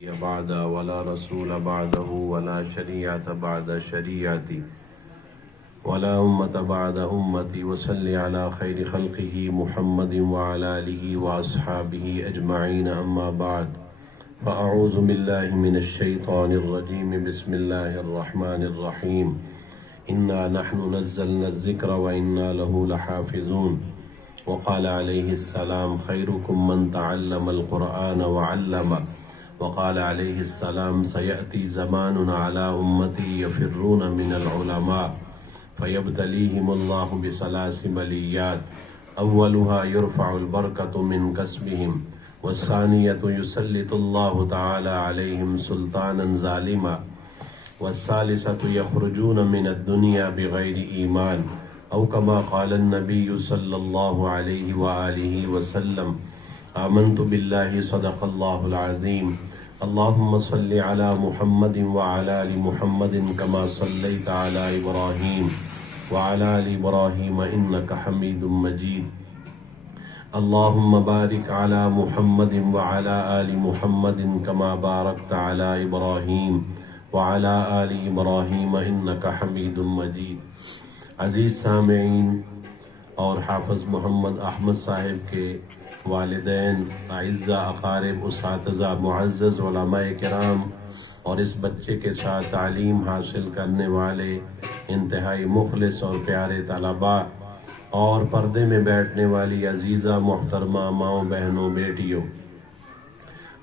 بعد ولا رسول بعده ولا شريعة بعد شريعتي ولا أمة بعد أمتي وصل على خير خلقه محمد وعلى آله وأصحابه أجمعين أما بعد فأعوذ بالله من الشيطان الرجيم بسم الله الرحمن الرحيم إنا نحن نزلنا الذكر وإنا له لحافظون وقال عليه السلام خيركم من تعلم القرآن وعلمه وقال عليه السلام سيأتي زمان على أمتي يفرون من العلماء فيبتليهم الله بثلاث بليات أولها يرفع البركة من كسبهم والثانية يسلط الله تعالى عليهم سلطانا ظالما والثالثة يخرجون من الدنيا بغير إيمان أو كما قال النبي صلى الله عليه وآله وسلم آمنت بالله صدق الله العظيم اللهم صل على محمد وعلى آل محمد كما صليت على إبراهيم وعلى آل إبراهيم إنك حميد مجيد اللهم بارك على محمد وعلى آل محمد كما باركت على إبراهيم وعلى آل إبراهيم إنك حميد مجيد. عزیز سامعین اور حافظ محمد احمد صاحب کے والدین، اعزاء، اقارب، اساتذہ، معزز علماء کرام اور اس بچے کے ساتھ تعلیم حاصل کرنے والے انتہائی مخلص اور پیارے طلباء اور پردے میں بیٹھنے والی عزیزہ محترمہ ماؤں، بہنوں، بیٹیوں،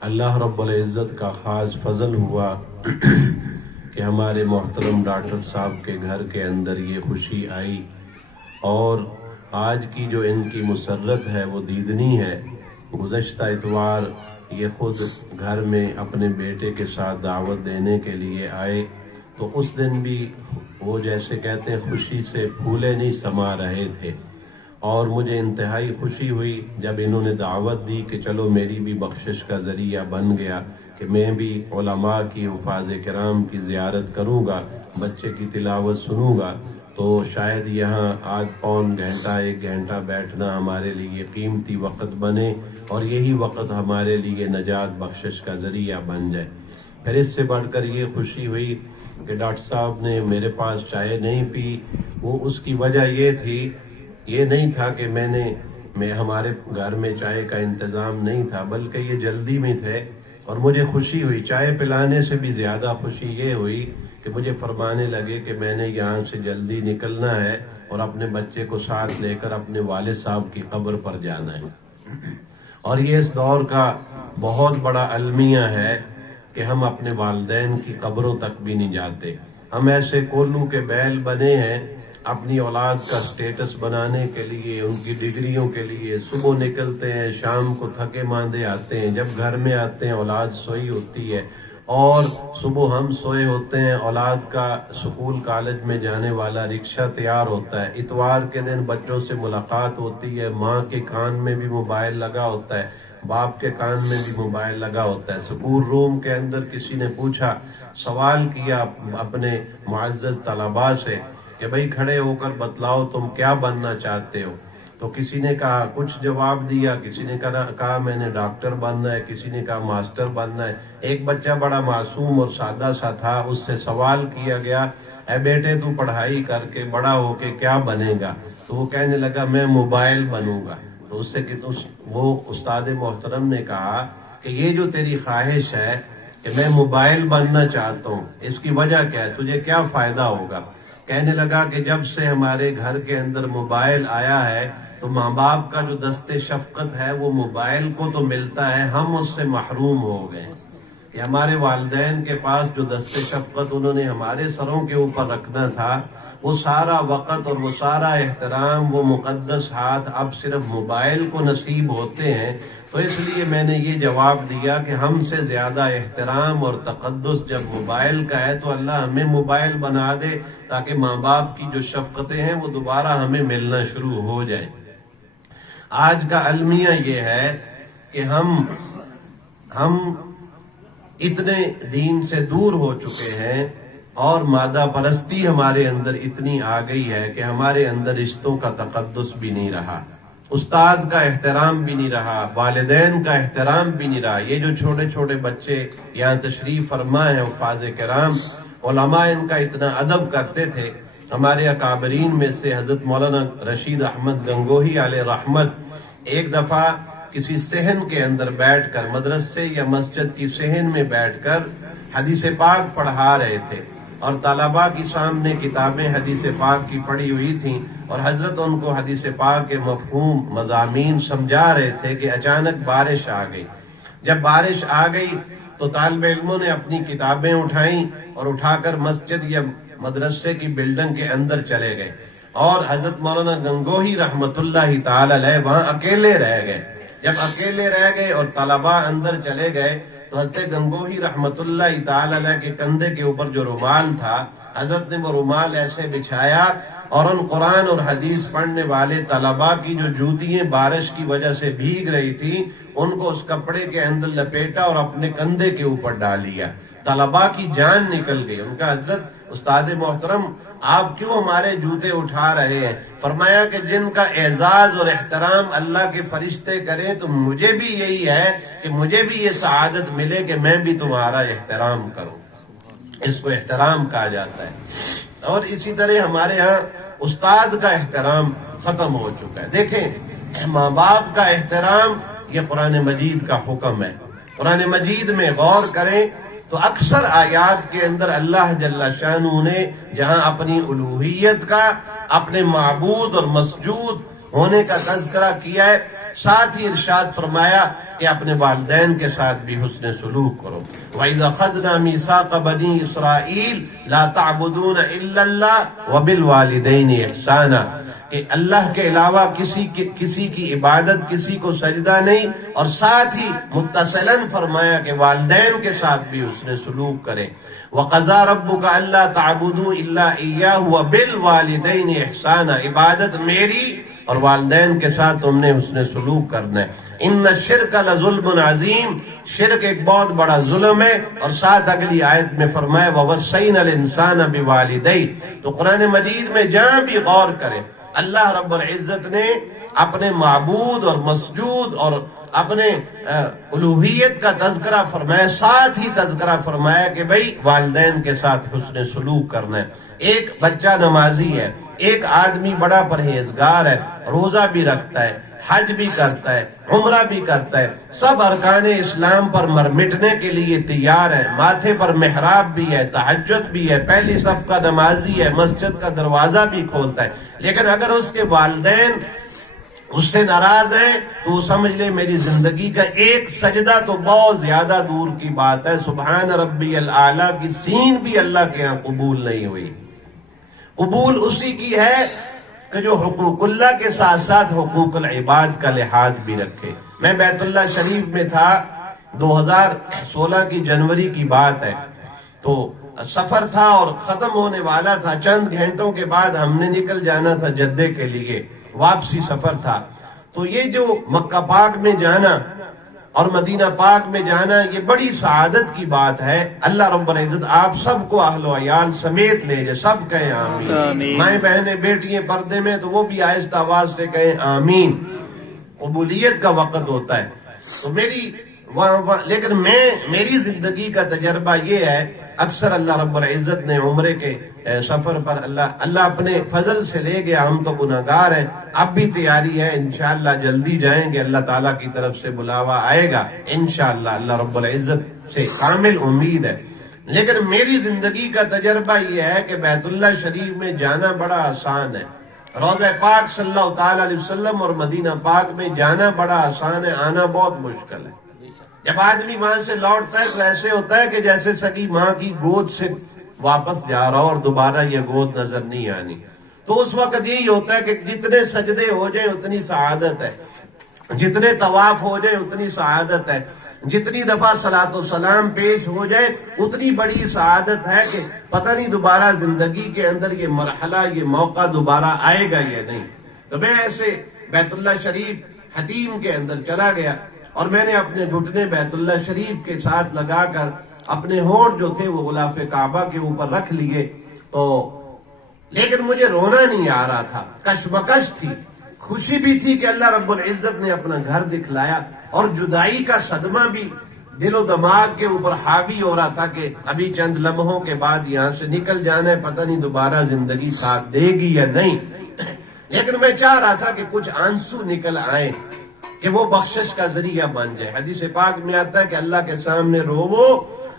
اللہ رب العزت کا خاص فضل ہوا کہ ہمارے محترم ڈاکٹر صاحب کے گھر کے اندر یہ خوشی آئی اور آج کی جو ان کی مسرت ہے وہ دیدنی ہے. گزشتہ اتوار یہ خود گھر میں اپنے بیٹے کے ساتھ دعوت دینے کے لیے آئے تو اس دن بھی وہ جیسے کہتے ہیں خوشی سے پھولے نہیں سما رہے تھے اور مجھے انتہائی خوشی ہوئی جب انہوں نے دعوت دی کہ چلو میری بھی بخشش کا ذریعہ بن گیا کہ میں بھی علماء کی، حفاظ کرام کی زیارت کروں گا، بچے کی تلاوت سنوں گا. تو شاید یہاں آدھ پون گھنٹہ، ایک گھنٹہ بیٹھنا ہمارے لیے قیمتی وقت بنے اور یہی وقت ہمارے لیے نجات بخشش کا ذریعہ بن جائے. پھر اس سے بڑھ کر یہ خوشی ہوئی کہ ڈاکٹر صاحب نے میرے پاس چائے نہیں پی. وہ اس کی وجہ یہ تھی، یہ نہیں تھا کہ میں ہمارے گھر میں چائے کا انتظام نہیں تھا، بلکہ یہ جلدی میں تھے اور مجھے خوشی ہوئی. چائے پلانے سے بھی زیادہ خوشی یہ ہوئی کہ مجھے فرمانے لگے کہ میں نے یہاں سے جلدی نکلنا ہے اور اپنے بچے کو ساتھ لے کر اپنے والد صاحب کی قبر پر جانا ہے. اور یہ اس دور کا بہت بڑا المیہ ہے کہ ہم اپنے والدین کی قبروں تک بھی نہیں جاتے. ہم ایسے کولو کے بیل بنے ہیں اپنی اولاد کا سٹیٹس بنانے کے لیے، ان کی ڈگریوں کے لیے. صبح نکلتے ہیں، شام کو تھکے ماندے آتے ہیں، جب گھر میں آتے ہیں اولاد سوئی ہوتی ہے اور صبح ہم سوئے ہوتے ہیں، اولاد کا سکول کالج میں جانے والا رکشہ تیار ہوتا ہے. اتوار کے دن بچوں سے ملاقات ہوتی ہے، ماں کے کان میں بھی موبائل لگا ہوتا ہے، باپ کے کان میں بھی موبائل لگا ہوتا ہے. سکول روم کے اندر کسی نے پوچھا، سوال کیا اپنے معزز طلباء سے کہ بھئی کھڑے ہو کر بتلاؤ تم کیا بننا چاہتے ہو. تو کسی نے کہا کچھ جواب دیا، کسی نے کہا میں نے ڈاکٹر بننا ہے، کسی نے کہا ماسٹر بننا ہے. ایک بچہ بڑا معصوم اور سادہ سا تھا، اس سے سوال کیا گیا اے بیٹے تو پڑھائی کر کے بڑا ہو کے کیا بنے گا؟ تو وہ کہنے لگا میں موبائل بنوں گا. تو اس سے وہ استاد محترم نے کہا کہ یہ جو تیری خواہش ہے کہ میں موبائل بننا چاہتا ہوں، اس کی وجہ کیا ہے، تجھے کیا فائدہ ہوگا؟ کہنے لگا کہ جب سے ہمارے گھر کے اندر موبائل آیا ہے تو ماں باپ کا جو دست شفقت ہے وہ موبائل کو تو ملتا ہے، ہم اس سے محروم ہو گئے. کہ ہمارے والدین کے پاس جو دست شفقت انہوں نے ہمارے سروں کے اوپر رکھنا تھا، وہ سارا وقت اور وہ سارا احترام، وہ مقدس ہاتھ اب صرف موبائل کو نصیب ہوتے ہیں. تو اس لیے میں نے یہ جواب دیا کہ ہم سے زیادہ احترام اور تقدس جب موبائل کا ہے تو اللہ ہمیں موبائل بنا دے تاکہ ماں باپ کی جو شفقتیں ہیں وہ دوبارہ ہمیں ملنا شروع ہو جائیں. آج کا المیہ یہ ہے کہ ہم اتنے دین سے دور ہو چکے ہیں اور مادہ پرستی ہمارے اندر اتنی آ گئی ہے کہ ہمارے اندر رشتوں کا تقدس بھی نہیں رہا. استاد کا احترام بھی نہیں رہا، والدین کا احترام بھی نہیں رہا۔ یہ جو چھوٹے چھوٹے بچے یہاں تشریف فرما ہیں حفاظ کرام، علماء ان کا اتنا ادب کرتے تھے۔ ہمارے اکابرین میں سے حضرت مولانا رشید احمد گنگوہی علیہ رحمت ایک دفعہ کسی صحن کے اندر بیٹھ کر، مدرسے یا مسجد کی صحن میں بیٹھ کر حدیث پاک پڑھا رہے تھے، اور طلباء کے سامنے کتابیں حدیث پاک کی پڑھی ہوئی تھیں، اور حضرت ان کو حدیث پاک کے مفہوم مضامین سمجھا رہے تھے کہ اچانک بارش آ گئی۔ جب بارش آ گئی تو طالب علموں نے اپنی کتابیں اٹھائیں اور اٹھا کر مسجد یا مدرسے کی بلڈنگ کے اندر چلے گئے، اور حضرت مولانا گنگوہی رحمت اللہ تعالی علیہ وہاں اکیلے رہ گئے۔ جب اکیلے رہ گئے اور طلباء اندر چلے گئے تو حضرت گنگوہی رحمت اللہ تعالی علیہ کے کندھے کے اوپر جو رومال تھا، حضرت نے وہ رومال ایسے بچھایا، اور ان قرآن اور حدیث پڑھنے والے طلباء کی جو جوتیاں بارش کی وجہ سے بھیگ رہی تھی ان کو اس کپڑے کے اندر لپیٹا اور اپنے کندھے کے اوپر ڈال لیا۔ طلباء کی جان نکل گئی۔ ان کا حضرت استاد محترم آپ کیوں ہمارے جوتے اٹھا رہے ہیں؟ فرمایا کہ جن کا اعزاز اور احترام اللہ کے فرشتے کریں تو مجھے بھی یہی ہے کہ مجھے بھی یہ سعادت ملے کہ میں بھی تمہارا احترام کروں۔ اس کو احترام کہا جاتا ہے۔ اور اسی طرح ہمارے ہاں استاد کا احترام ختم ہو چکا ہے۔ دیکھیں، ماں باپ کا احترام یہ قرآن مجید کا حکم ہے۔ قرآن مجید میں غور کریں تو اکثر آیات کے اندر اللہ جل شانہ نے جہاں اپنی الوہیت کا، اپنے معبود اور مسجود ہونے کا تذکرہ کیا ہے، ساتھ ہی ارشاد فرمایا کہ اپنے والدین کے ساتھ بھی حسن سلوک کرو۔ وَإِذَا خَذْنَا مِيثَاقَ بَنِي إِسْرَائِيلَ لَا تَعْبُدُونَ إِلَّا اللَّهَ وَبِالْوَالِدَيْنِ إِحْسَانًا، کہ اللہ کے علاوہ کسی کی عبادت، کسی کو سجدہ نہیں، اور ساتھ ہی متصلاً فرمایا کہ والدین کے ساتھ بھی حسن سلوک کریں۔ وَقَضَىٰ رَبُّكَ أَلَّا تَعْبُدُوا إِلَّا إِيَّاهُ وَبِالْوَالِدَيْنِ إِحْسَانًا، عبادت میری اور والدین کے ساتھ تم نے حسن سلوک کرنا ہے۔ ان الشرک لظلم عظیم، شرک ایک بہت بڑا ظلم ہے۔ اور ساتھ اگلی آیت میں فرمایا وَوَصَّيْنَا الْإِنسَانَ بِوَالِدَيْهِ، تو قرآن مجید میں جہاں بھی غور کرے اللہ رب العزت نے اپنے معبود اور مسجود اور اپنے الوہیت کا تذکرہ فرمایا، ساتھ ہی تذکرہ فرمایا کہ بھئی والدین کے ساتھ حسن سلوک کرنا ہے۔ ایک بچہ نمازی ہے، ایک آدمی بڑا پرہیزگار ہے، روزہ بھی رکھتا ہے، حج بھی کرتا ہے، عمرہ بھی کرتا ہے، سب ارکان اسلام پر مٹنے کے لیے تیار ہے، ماتھے پر محراب بھی ہے، تہجد بھی ہے، پہلی صف کا نمازی ہے، مسجد کا دروازہ بھی کھولتا ہے، لیکن اگر اس کے والدین اس سے ناراض ہیں تو وہ سمجھ لے میری زندگی کا ایک سجدہ تو بہت زیادہ دور کی بات ہے۔ سبحان ربی الاعلیٰ کی سین بھی اللہ کے ہاں قبول نہیں ہوئی۔ قبول اسی کی ہے کہ جو حقوق اللہ کے ساتھ ساتھ حقوق العباد کا لحاظ بھی رکھے۔ میں بیت اللہ شریف میں تھا، 2016 کی جنوری کی بات ہے، تو سفر تھا اور ختم ہونے والا تھا، چند گھنٹوں کے بعد ہم نے نکل جانا تھا جدے کے لیے، واپسی سفر تھا۔ تو یہ جو مکہ پاک میں جانا اور مدینہ پاک میں جانا یہ بڑی سعادت کی بات ہے۔ اللہ رب العزت آپ سب کو اہل و عیال سمیت لے جائے، سب کہیں آمین۔ مائیں بہنیں بیٹیاں پردے میں تو وہ بھی آہستہ آواز سے کہیں آمین۔ قبولیت کا وقت ہوتا ہے تو لیکن میری زندگی کا تجربہ یہ ہے، اکثر اللہ رب العزت نے عمرے کے سفر پر اللہ اپنے فضل سے لے گیا، ہم تو گناہگار ہیں، اب بھی تیاری ہے، انشاءاللہ جلدی جائیں گے، اللہ تعالیٰ کی طرف سے بلاوا آئے گا انشاءاللہ، اللہ رب العزت سے کامل امید ہے۔ لیکن میری زندگی کا تجربہ یہ ہے کہ بیت اللہ شریف میں جانا بڑا آسان ہے، روضہ پاک صلی اللہ تعالیٰ علیہ وسلم اور مدینہ پاک میں جانا بڑا آسان ہے، آنا بہت مشکل ہے۔ جب آدمی وہاں سے لوٹتا ہے تو ایسے ہوتا ہے کہ جیسے سگی ماں کی گود سے واپس جا رہا ہو اور دوبارہ یہ گود نظر نہیں آنی۔ تو اس وقت یہی ہوتا ہے کہ جتنے سجدے ہو جائیں اتنی سعادت ہے، جتنے طواف ہو جائیں اتنی سعادت ہے، جتنی دفعہ صلاۃ و سلام پیش ہو جائے اتنی بڑی سعادت ہے کہ پتہ نہیں دوبارہ زندگی کے اندر یہ مرحلہ، یہ موقع دوبارہ آئے گا یا نہیں۔ تو میں ایسے بیت اللہ شریف حتیم کے اندر چلا گیا اور میں نے اپنے گھٹنے بیت اللہ شریف کے ساتھ لگا کر اپنے ہونٹ جو تھے وہ غلاف کعبہ کے اوپر رکھ لیے، تو لیکن مجھے رونا نہیں آ رہا تھا، کشمکش تھی، خوشی بھی تھی کہ اللہ رب العزت نے اپنا گھر دکھلایا، اور جدائی کا صدمہ بھی دل و دماغ کے اوپر حاوی ہو رہا تھا کہ ابھی چند لمحوں کے بعد یہاں سے نکل جانا ہے، پتہ نہیں دوبارہ زندگی ساتھ دے گی یا نہیں۔ لیکن میں چاہ رہا تھا کہ کچھ آنسو نکل آئیں کہ وہ بخشش کا ذریعہ بن جائے۔ حدیث پاک میں آتا ہے کہ اللہ کے سامنے روو،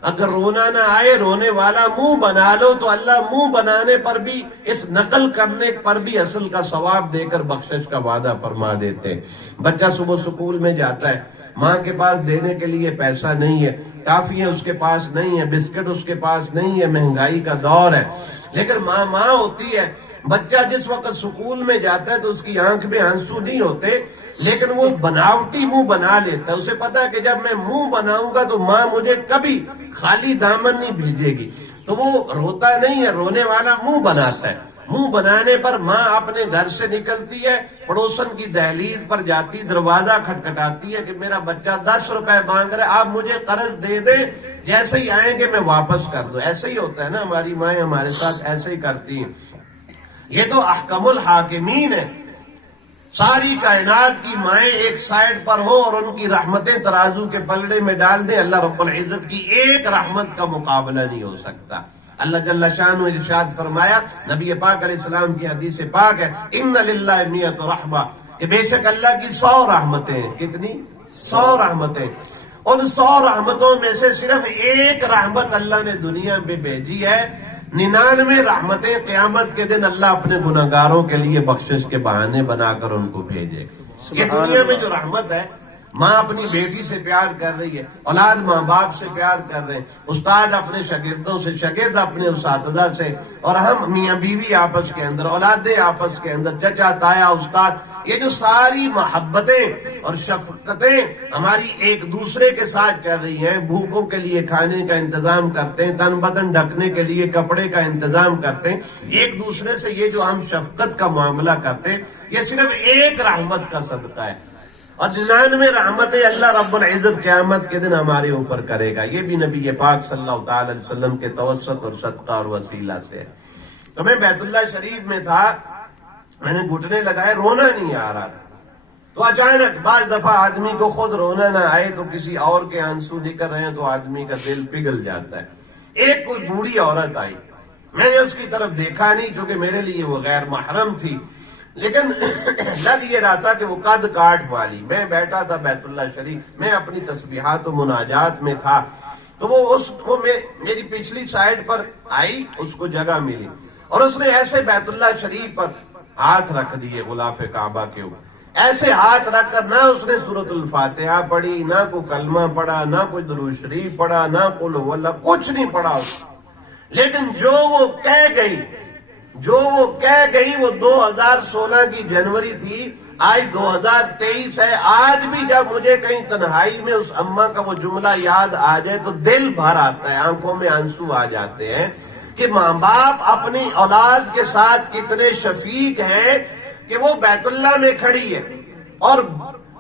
اگر رونا نہ آئے، رونے والا منہ بنا لو، تو اللہ منہ بنانے پر بھی، اس نقل کرنے پر بھی اصل کا ثواب دے کر بخشش کا وعدہ فرما دیتے ہیں۔ بچہ صبح سکول میں جاتا ہے، ماں کے پاس دینے کے لیے پیسہ نہیں ہے، ٹافیاں اس کے پاس نہیں ہے، بسکٹ اس کے پاس نہیں ہے، مہنگائی کا دور ہے، لیکن ماں ہوتی ہے۔ بچہ جس وقت سکول میں جاتا ہے تو اس کی آنکھ میں آنسو نہیں ہوتے، لیکن وہ بناوٹی منہ بنا لیتا ہے۔ اسے پتا ہے کہ جب میں منہ بناؤں گا تو ماں مجھے کبھی خالی دامن نہیں بھیجے گی، تو وہ روتا نہیں ہے، رونے والا منہ بناتا ہے۔ منہ بنانے پر ماں اپنے گھر سے نکلتی ہے، پڑوسن کی دہلیز پر جاتی، دروازہ کھٹکھٹاتی ہے کہ میرا بچہ 10 روپے مانگ رہا ہے، آپ مجھے قرض دے دیں، جیسے ہی آئیں گے میں واپس کر دوں۔ ایسے ہی ہوتا ہے نا، ہماری مائیں ہمارے ساتھ ایسے ہی کرتی ہیں۔ یہ تو احکم الحاکمین ہے۔ ساری کائنات کی مائیں ایک سائیڈ پر ہو اور ان کی رحمتیں ترازو کے پلڑے میں ڈال دیں، اللہ رب العزت کی ایک رحمت کا مقابلہ نہیں ہو سکتا۔ اللہ جل شانہ ارشاد فرمایا، نبی پاک علیہ السلام کی حدیث پاک ہے، ان للہ مئۃ رحمہ، کہ بے شک اللہ کی 100 رحمتیں ہیں۔ کتنی؟ 100 رحمتیں۔ ان 100 رحمتوں میں سے صرف ایک رحمت اللہ نے دنیا میں بھیجی ہے، 99 رحمتیں قیامت کے دن اللہ اپنے گناہگاروں کے لیے بخشش کے بہانے بنا کر ان کو بھیجے۔ یہ دنیا میں جو رحمت ہے، ماں اپنی بیٹی سے پیار کر رہی ہے، اولاد ماں باپ سے پیار کر رہے ہیں، استاد اپنے شاگردوں سے، شاگرد اپنے اساتذہ سے، اور ہم میاں بیوی آپس کے اندر، اولادیں آپس کے اندر، چچا تایا استاد، یہ جو ساری محبتیں اور شفقتیں ہماری ایک دوسرے کے ساتھ چل رہی ہیں، بھوکوں کے لیے کھانے کا انتظام کرتے ہیں، تن بدن ڈھکنے کے لیے کپڑے کا انتظام کرتے ہیں، ایک دوسرے سے یہ جو ہم شفقت کا معاملہ کرتے ہیں، یہ صرف ایک رحمت کا صدقہ ہے، اور 99 رحمتیں اللہ رب العزت قیامت کے دن ہمارے اوپر کرے گا۔ یہ بھی نبی پاک صلی اللہ تعالی علیہ وسلم کے توسط اور صدقہ اور وسیلہ سے ہے۔ تو میں بیت اللہ شریف میں تھا، میں نے گھٹنے لگائے، رونا نہیں آ رہا تھا، تو اچانک بعض دفعہ آدمی کو خود رونا نہ آئے تو کسی اور کے آنسو نکل رہے ہیں تو آدمی کا دل پگھل جاتا ہے۔ ایک کوئی بوڑھی عورت آئی، میں نے اس کی طرف دیکھا نہیں کیونکہ میرے لیے وہ غیر محرم تھی، لیکن لگ یہ رہا تھا کہ وہ قد کاٹ والی۔ میں بیٹھا تھا بیت اللہ شریف، میں اپنی تسبیحات و مناجات میں تھا، تو وہ میری پچھلی سائیڈ پر آئی، اس کو جگہ ملی، اور اس نے ایسے بیت اللہ شریف پر ہاتھ رکھ دیے غلاف کعبہ کے اوپر، ایسے ہاتھ رکھ کر نہ اس نے سورۃ الفاتحہ پڑھی، نہ کوئی کلمہ پڑھا، نہ کوئی درود شریف پڑھا، نہ قل هو اللہ، کچھ نہیں پڑھا اس نے۔ لیکن جو وہ کہہ گئی وہ 2016 کی جنوری تھی، آج 2023 ہے، آج بھی جب مجھے کہیں تنہائی میں اس اماں کا وہ جملہ یاد آ جائے تو دل بھر آتا ہے، آنکھوں میں آنسو آ جاتے ہیں کہ ماں باپ اپنی اولاد کے ساتھ کتنے شفیق ہیں کہ وہ بیت اللہ میں کھڑی ہے اور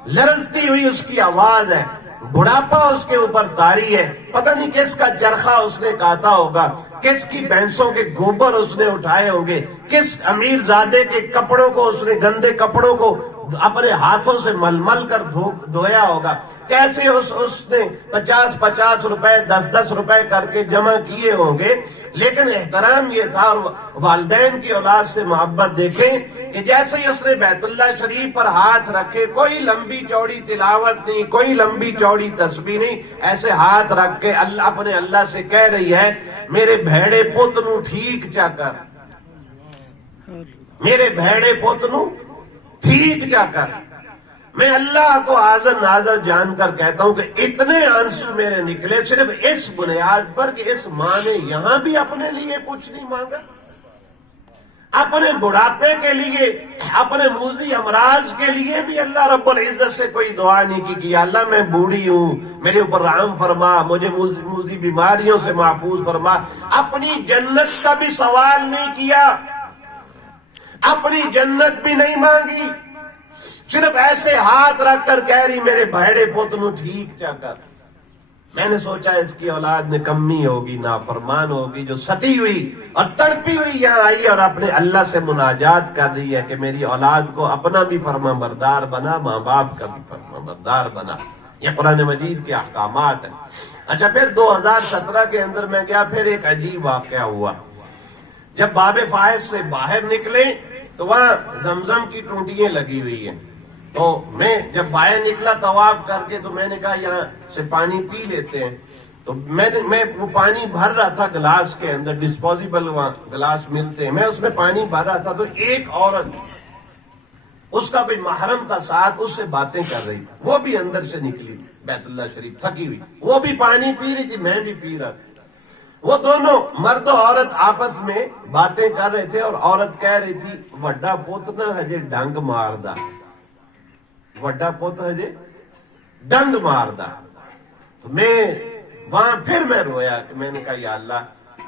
لرزتی ہوئی اس کی آواز ہے، بڑھاپا اس کے اوپر طاری ہے، پتہ نہیں کس کا چرخہ اس نے کاتا ہوگا، کس کی بھینسوں کے گوبر اس نے اٹھائے ہوں گے، کس امیر زادے کے کپڑوں کو اس نے، گندے کپڑوں کو اپنے ہاتھوں سے مل مل کر دھویا ہوگا، کیسے اس نے 50 روپے 10 روپے کر کے جمع کیے ہوں گے۔ لیکن احترام یہ تھا، اور والدین کی اولاد سے محبت دیکھیں کہ جیسے ہی اس نے بیت اللہ شریف پر ہاتھ رکھے، کوئی لمبی چوڑی تلاوت نہیں، کوئی لمبی چوڑی تسبیح نہیں، ایسے ہاتھ رکھ کے اپنے اللہ سے کہہ رہی ہے، میرے بھیڑے پت نو ٹھیک چا کر، میرے بھیڑے پت نو ٹھیک چا کر۔ میں اللہ کو حاضر ناظر جان کر کہتا ہوں کہ اتنے آنسو میرے نکلے صرف اس بنیاد پر کہ اس ماں نے یہاں بھی اپنے لیے کچھ نہیں مانگا، اپنے بڑھاپے کے لیے، اپنے موذی امراض کے لیے بھی اللہ رب العزت سے کوئی دعا نہیں کی کہ یا اللہ میں بوڑھی ہوں، میرے اوپر رحم فرما، مجھے موذی بیماریوں سے محفوظ فرما۔ اپنی جنت کا بھی سوال نہیں کیا، اپنی جنت بھی نہیں مانگی، صرف ایسے ہاتھ رکھ کر کہہ رہی میرے بھیڑے پوت نو ٹھیک چا کر، میں نے سوچا اس کی اولاد میں کمی ہوگی، نافرمان ہوگی، جو ستی ہوئی اور تڑپی ہوئی یہاں آئی اور اپنے اللہ سے مناجات کر رہی ہے کہ میری اولاد کو اپنا بھی فرما بردار بنا، ماں باپ کا بھی فرما بردار بنا۔ یہ قرآن مجید کے احکامات ہیں۔ اچھا، پھر 2017 کے اندر میں گیا، پھر ایک عجیب واقعہ ہوا۔ جب باب فائز سے باہر نکلے تو وہاں زمزم کی ٹونٹیاں لگی ہوئی ہیں، تو میں جب باہر نکلا طواف کر کے تو میں نے کہا یہاں سے پانی پی لیتے ہیں، تو میں وہ پانی بھر رہا تھا گلاس کے اندر، ڈسپوزیبل وہاں گلاس ملتے ہیں، میں اس میں پانی بھر رہا تھا تو ایک عورت، اس کا کوئی محرم تھا ساتھ، اس سے باتیں کر رہی تھی، وہ بھی اندر سے نکلی تھی بیت اللہ شریف تھکی ہوئی، وہ بھی پانی پی رہی تھی، میں بھی پی رہا تھا۔ وہ دونوں مرد و عورت آپس میں باتیں کر رہے تھے اور عورت کہہ رہی تھی وڈا پوت نہ ہجے ڈنگ ماردا، وڈا پوت ہجے ڈنگ ماردا۔ تو پھر میں رویا کہ میں نے کہا یا اللہ،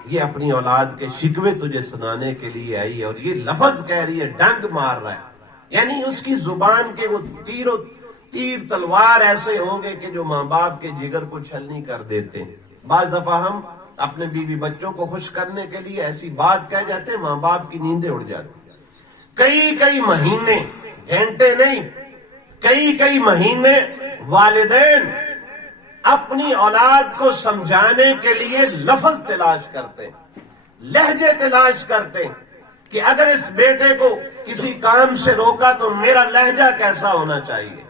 یہ اپنی اولاد کے شکوے تجھے سنانے کے لیے آئی ہے اور یہ لفظ کہہ رہی ہے ڈنگ مار رہا ہے، یعنی اس کی زبان کے وہ تیر تلوار ایسے ہوں گے کہ جو ماں باپ کے جگر کو چھلنی کر دیتے ہیں۔ بعض دفعہ ہم اپنے بیوی بچوں کو خوش کرنے کے لیے ایسی بات کہہ جاتے ہیں، ماں باپ کی نیندیں اڑ جاتی۔ کئی مہینے، گھنٹے نہیں، کئی مہینے والدین اپنی اولاد کو سمجھانے کے لیے لفظ تلاش کرتے ہیں، لہجے تلاش کرتے ہیں کہ اگر اس بیٹے کو کسی کام سے روکا تو میرا لہجہ کیسا ہونا چاہیے،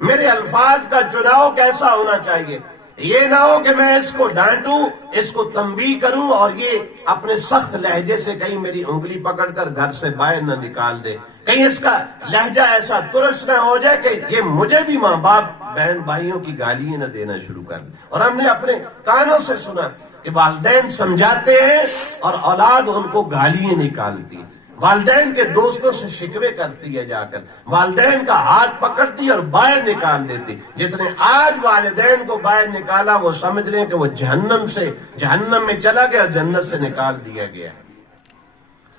میرے الفاظ کا چناؤ کیسا ہونا چاہیے۔ یہ نہ ہو کہ میں اس کو ڈانٹوں، اس کو تنبیہ کروں اور یہ اپنے سخت لہجے سے کہیں میری انگلی پکڑ کر گھر سے باہر نہ نکال دے، کہیں اس کا لہجہ ایسا ترش نہ ہو جائے کہ یہ مجھے بھی ماں باپ بہن بھائیوں کی گالیاں نہ دینا شروع کر دے۔ اور ہم نے اپنے کانوں سے سنا کہ والدین سمجھاتے ہیں اور اولاد ان کو گالیاں نکالتی ہے، والدین کے دوستوں سے شکوے کرتی ہے، جا کر والدین کا ہاتھ پکڑتی اور باہر نکال دیتی۔ جس نے آج والدین کو باہر نکالا وہ سمجھ لیں کہ وہ جہنم میں چلا گیا اور جنت سے نکال دیا گیا۔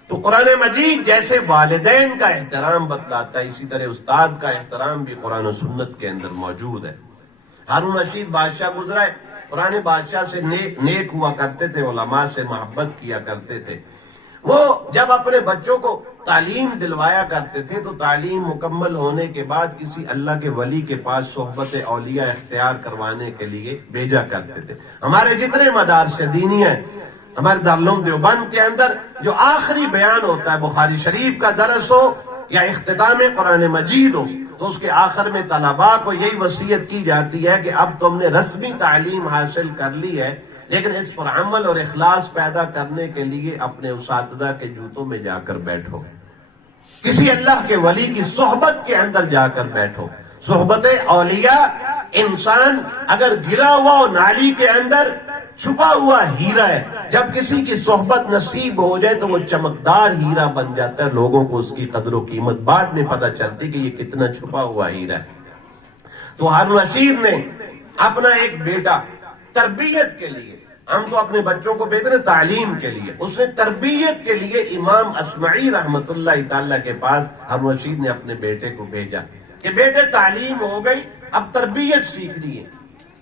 تو قرآن مجید جیسے والدین کا احترام بتلاتا ہے، اسی طرح استاد کا احترام بھی قرآن و سنت کے اندر موجود ہے۔ ہارون رشید بادشاہ گزرا ہے، پرانے بادشاہ سے نیک ہوا کرتے تھے، علماء سے محبت کیا کرتے تھے۔ وہ جب اپنے بچوں کو تعلیم دلوایا کرتے تھے تو تعلیم مکمل ہونے کے بعد کسی اللہ کے ولی کے پاس صحبت اولیاء اختیار کروانے کے لیے بھیجا کرتے تھے۔ ہمارے جتنے مدارس دینی ہیں، ہمارے دارالعلوم دیوبند کے اندر جو آخری بیان ہوتا ہے، بخاری شریف کا درس ہو یا اختتام قرآن مجید ہو، تو اس کے آخر میں طلباء کو یہی وصیت کی جاتی ہے کہ اب تم نے رسمی تعلیم حاصل کر لی ہے، لیکن اس پر عمل اور اخلاص پیدا کرنے کے لیے اپنے اساتذہ کے جوتوں میں جا کر بیٹھو، کسی اللہ کے ولی کی صحبت کے اندر جا کر بیٹھو۔ صحبت اولیاء، انسان اگر گرا ہوا ہو نالی کے اندر چھپا ہوا ہیرا ہے، جب کسی کی صحبت نصیب ہو جائے تو وہ چمکدار ہیرا بن جاتا ہے، لوگوں کو اس کی قدر و قیمت بعد میں پتہ چلتی کہ یہ کتنا چھپا ہوا ہیرا ہے۔ تو ہارون رشید نے اپنا ایک بیٹا تربیت کے لیے، ہم تو اپنے بچوں کو بھیجتے ہیں تعلیم کے لیے، اس نے تربیت کے لیے امام اصمعی رحمت اللہ تعالیٰ کے پاس ہارون رشید نے اپنے بیٹے کو بھیجا کہ بیٹے تعلیم ہو گئی، اب تربیت سیکھنی ہے،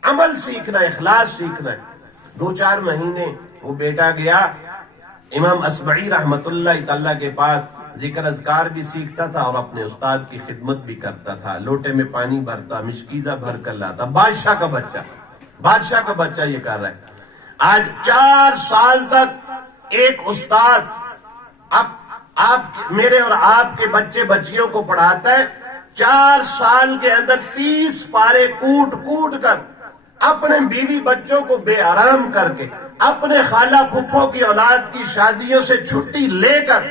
عمل سیکھنا ہے، اخلاص سیکھنا ہے۔ 2-4 مہینے وہ بیٹا گیا امام اصمعی رحمت اللہ تعالیٰ کے پاس، ذکر اذکار بھی سیکھتا تھا اور اپنے استاد کی خدمت بھی کرتا تھا، لوٹے میں پانی بھرتا، مشکیزہ بھر کر لاتا، بادشاہ کا بچہ یہ کر رہا ہے۔ آج 4 سال تک ایک استاد آپ میرے اور آپ کے بچے بچیوں کو پڑھاتا ہے، 4 سال کے اندر 30 پارے کوٹ کر اپنے بیوی بچوں کو بے آرام کر کے، اپنے خالہ پھپھو کی اولاد کی شادیوں سے چھٹی لے کر،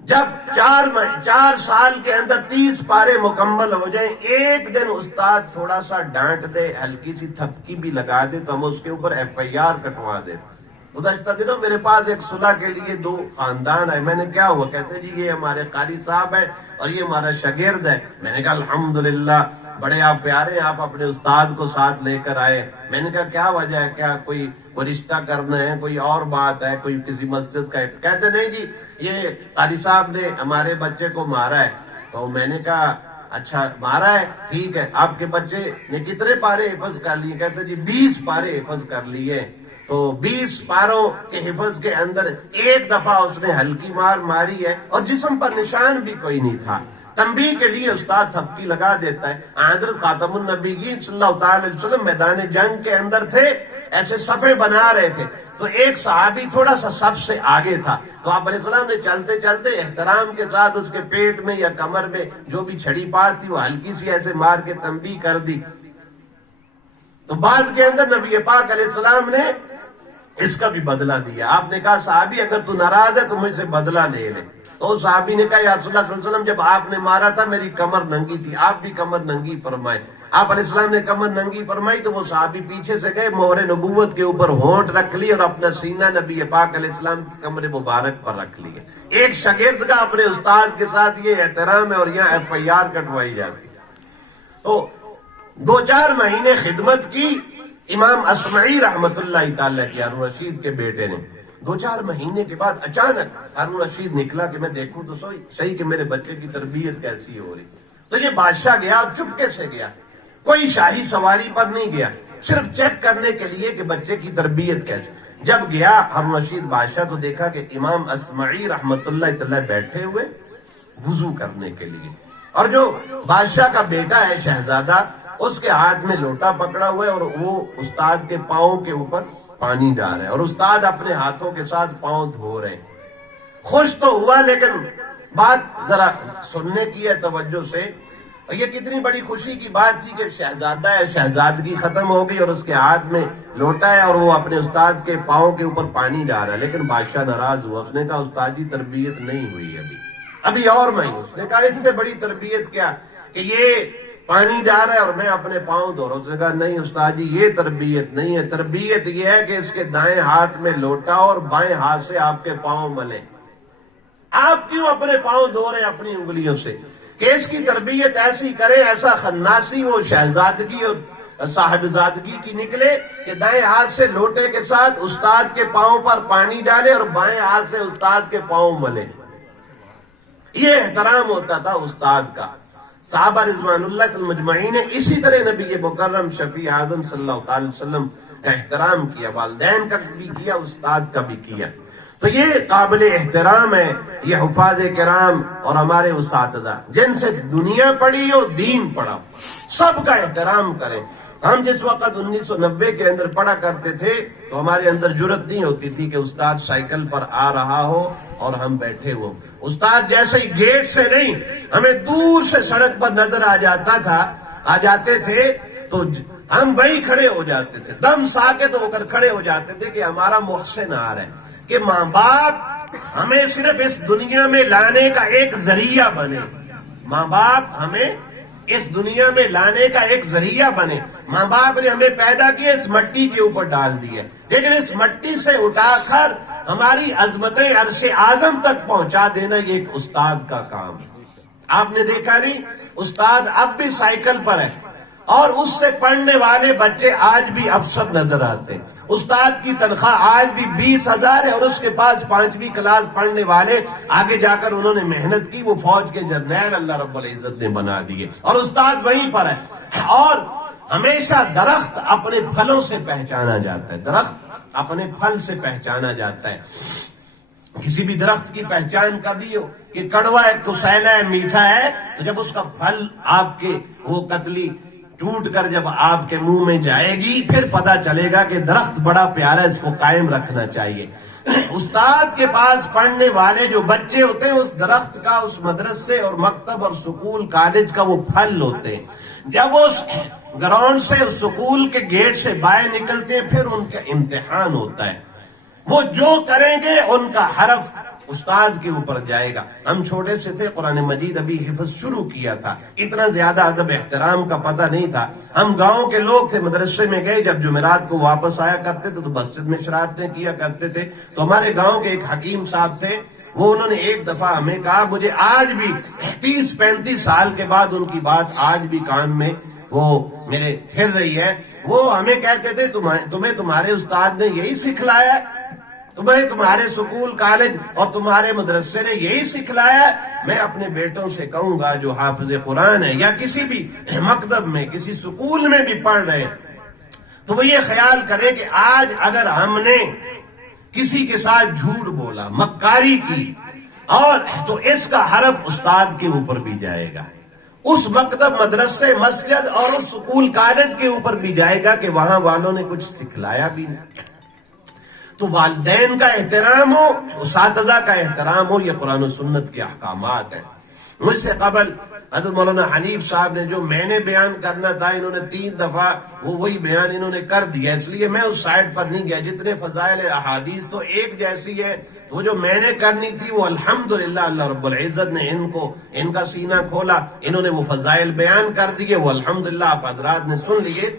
جب 4 سال کے اندر 30 پارے مکمل ہو جائیں، ایک دن استاد تھوڑا سا ڈانٹ دے، ہلکی سی تھپکی بھی لگا دے تو ہم اس کے اوپر FIR کٹوا دیتے۔ گزشتہ دنوں میرے پاس ایک صلح کے لیے 2 خاندان آئے، میں نے کیا ہوا؟ کہتے جی یہ ہمارے قاری صاحب ہے اور یہ ہمارا شاگرد ہے۔ میں نے کہا الحمدللہ بڑے آپ پیارے ہیں، آپ اپنے استاد کو ساتھ لے کر آئے۔ میں نے کہا کیا وجہ ہے، کیا کوئی رشتہ کرنا ہے، کوئی اور بات ہے، کوئی کسی مسجد کا ہے؟ کہتے نہیں جی یہ قاری صاحب نے ہمارے بچے کو مارا ہے۔ تو میں نے کہا اچھا مارا ہے، ٹھیک ہے، آپ کے بچے نے کتنے پارے حفظ کر لیے؟ کہتے جی 20 پارے حفظ کر لیے۔ تو 20 پاروں کے حفظ کے اندر ایک دفعہ اس نے ہلکی مار ماری ہے اور جسم پر نشان بھی کوئی نہیں تھا۔ تنبیہ کے لیے استاد تھپکی لگا دیتا ہے۔ حضرت خاتم النبیین صلی اللہ تعالی علیہ وسلم میدان جنگ کے اندر تھے، ایسے صفے بنا رہے تھے، تو ایک صحابی تھوڑا سا صف سے آگے تھا، تو آپ علیہ السلام نے چلتے چلتے احترام کے ساتھ اس کے پیٹ میں یا کمر میں جو بھی چھڑی پاس تھی وہ ہلکی سی ایسے مار کے تنبیہ کر دی۔ تو بعد کے اندر نبی پاک علیہ السلام نے اس کا بھی بدلہ دیا۔ آپ نے کہا صحابی اگر تو ناراض ہے تو مجھ سے بدلہ لے لے۔ تو صحابی نے کہا یا رسول اللہ صلی اللہ علیہ وسلم جب آپ نے مارا تھا میری کمر ننگی تھی، آپ بھی کمر ننگی فرمائے۔ آپ علیہ السلام نے کمر ننگی فرمائی تو وہ صحابی پیچھے سے گئے، مہر نبوت کے اوپر ہونٹ رکھ لی اور اپنا سینہ نبی پاک علیہ السلام کی کمر مبارک پر رکھ لیے۔ ایک شاگرد کا اپنے استاد کے ساتھ یہ احترام ہے اور یہاں FIR کٹوائی جاتی ہے۔ تو 2-4 مہینے خدمت کی امام اسمعی رحمت اللہ تعالی کی، ہارون رشید کے بیٹے نے۔ 2-4 مہینے کے بعد اچانک ہارون رشید نکلا کہ میں دیکھوں تو صحیح کہ میرے بچے کی تربیت کیسی ہو رہی۔ تو یہ بادشاہ گیا اور چپکے سے گیا، کوئی شاہی سواری پر نہیں گیا، صرف چیک کرنے کے لیے کہ بچے کی تربیت کیسی۔ جب گیا ہارون رشید بادشاہ تو دیکھا کہ امام اسمعی رحمت اللہ تعالی بیٹھے ہوئے وضو کرنے کے لیے، اور جو بادشاہ کا بیٹا ہے شہزادہ اس کے ہاتھ میں لوٹا پکڑا ہوا ہے اور وہ استاد کے پاؤں کے اوپر پانی ڈال رہے ہیں اور استاد اپنے ہاتھوں کے ساتھ پاؤں دھو رہے ہیں۔ خوش تو ہوا لیکن بات ذرا سننے کی ہے توجہ سے، اور یہ کتنی بڑی خوشی کی بات تھی کہ شہزادہ ہے، شہزادگی ختم ہو گئی اور اس کے ہاتھ میں لوٹا ہے اور وہ اپنے استاد کے پاؤں کے اوپر پانی ڈال رہا ہے۔ لیکن بادشاہ ناراض ہوا، اس نے کہا استاد جی تربیت نہیں ہوئی ابھی اور میں۔ اس نے کہا اس سے بڑی تربیت کیا کہ یہ پانی ڈال رہا ہے اور میں اپنے پاؤں دھو رہا ہوں۔ اس نے کہا نہیں استاد جی یہ تربیت نہیں ہے، تربیت یہ ہے کہ اس کے دائیں ہاتھ میں لوٹا اور بائیں ہاتھ سے آپ کے پاؤں ملے۔ آپ کیوں اپنے پاؤں دھو رہے ہیں اپنی انگلیوں سے؟ کہ اس کی تربیت ایسی کرے، ایسا خناسی وہ شہزادگی اور صاحبزادگی کی نکلے کہ دائیں ہاتھ سے لوٹے کے ساتھ استاد کے پاؤں پر پانی ڈالے اور بائیں ہاتھ سے استاد کے پاؤں ملے۔ یہ احترام ہوتا تھا استاد کا۔ صحابہ رضوان اللہ مجمعین نے اسی طرح نبی مکرم شفیع اعظم صلی اللہ علیہ وسلم کا احترام کیا، والدین کا بھی کیا، استاد کا بھی کیا۔ تو یہ قابل احترام ہے یہ حفاظ کرام اور ہمارے اساتذہ جن سے دنیا پڑھی ہو دین پڑھا، سب کا احترام کریں۔ ہم جس وقت 1990 کے اندر پڑھا کرتے تھے تو ہمارے اندر جرت نہیں ہوتی تھی کہ استاد سائیکل پر آ رہا ہو اور ہم بیٹھے ہو۔ استاد جیسے ہی گیٹ سے نہیں ہمیں دور سے سڑک پر نظر آ جاتے تھے تو ہم وہیں کھڑے ہو جاتے تھے، دم ساکت ہو کر کھڑے ہو جاتے تھے کہ ہمارا محسن آ رہا ہے، کہ ماں باپ ہمیں صرف اس دنیا میں لانے کا ایک ذریعہ بنے، ماں باپ ہمیں اس دنیا میں لانے کا ایک ذریعہ بنے۔ ماں باپ نے ہمیں پیدا کیا، اس مٹی کے اوپر ڈال دیا، لیکن اس مٹی سے اٹھا کر ہماری عظمتیں عرش اعظم تک پہنچا دینا یہ ایک استاد کا کام ہے۔ آپ نے دیکھا نہیں استاد اب بھی سائیکل پر ہے اور اس سے پڑھنے والے بچے آج بھی افسر نظر آتے ہیں۔ استاد کی تنخواہ آج بھی 20,000 ہے اور اس کے پاس 5ویں کلاس پڑھنے والے آگے جا کر انہوں نے محنت کی، وہ فوج کے جرنیل اللہ رب العزت نے بنا دیے، اور استاد وہیں پر ہے۔ اور ہمیشہ درخت اپنے پھلوں سے پہچانا جاتا ہے، درخت اپنے پھل سے پہچانا جاتا ہے۔ کسی بھی درخت کی پہچان کبھی ہو کہ کڑوا ہے، کسیلا ہے، میٹھا ہے، تو جب اس کا پھل آپ کے وہ کتلی ٹوٹ کر جب آپ کے منہ میں جائے گی پھر پتا چلے گا کہ درخت بڑا پیارا ہے، اس کو قائم رکھنا چاہیے۔ استاد کے پاس پڑھنے والے جو بچے ہوتے ہیں اس درخت کا، اس مدرسے اور مکتب اور سکول کالج کا وہ پھل ہوتے ہیں۔ جب وہ اس گراؤنڈ سے اس سکول کے گیٹ سے باہر نکلتے ہیں پھر ان کا امتحان ہوتا ہے، وہ جو کریں گے ان کا حرف استاد کے اوپر جائے گا۔ ہم چھوٹے سے تھے، قرآن مجید ابھی حفظ شروع کیا تھا، اتنا زیادہ ادب احترام کا پتہ نہیں تھا۔ ہم گاؤں کے لوگ تھے، مدرسے میں گئے، جب جمعرات کو واپس آیا کرتے تھے تو مسجد میں شرارتیں کیا کرتے تھے۔ تو ہمارے گاؤں کے ایک حکیم صاحب تھے، وہ انہوں نے ایک دفعہ ہمیں کہا، مجھے آج بھی 30-35 سال کے بعد ان کی بات آج بھی کان میں وہ میرے پھر رہی ہے۔ وہ ہمیں کہتے تھے تمہیں تمہارے استاد نے یہی سکھلایا ہے؟ تمہیں تمہارے سکول کالج اور تمہارے مدرسے نے یہی سکھلایا ہے؟ میں اپنے بیٹوں سے کہوں گا جو حافظ قرآن ہے یا کسی بھی مکتب میں کسی سکول میں بھی پڑھ رہے ہیں تو وہ یہ خیال کرے کہ آج اگر ہم نے کسی کے ساتھ جھوٹ بولا، مکاری کی، اور تو اس کا حرف استاد کے اوپر بھی جائے گا، اس مکتب مدرسے مسجد اور اس سکول کالج کے اوپر بھی جائے گا کہ وہاں والوں نے کچھ سکھلایا بھی نہیں۔ تو والدین کا احترام ہو، اساتذہ کا احترام ہو، یہ قرآن و سنت کے احکامات ہیں۔ مجھ سے قبل حضرت مولانا حنیف صاحب نے جو میں نے بیان کرنا تھا انہوں نے 3 دفعہ وہی بیان انہوں نے کر دیا، اس لیے میں اس سائٹ پر نہیں گیا۔ جتنے فضائل احادیث تو ایک جیسی ہے، وہ جو میں نے کرنی تھی وہ الحمدللہ اللہ رب العزت نے ان کا سینہ کھولا، انہوں نے وہ فضائل بیان کر دیے، وہ الحمدللہ آپ حضرات نے سن لیے۔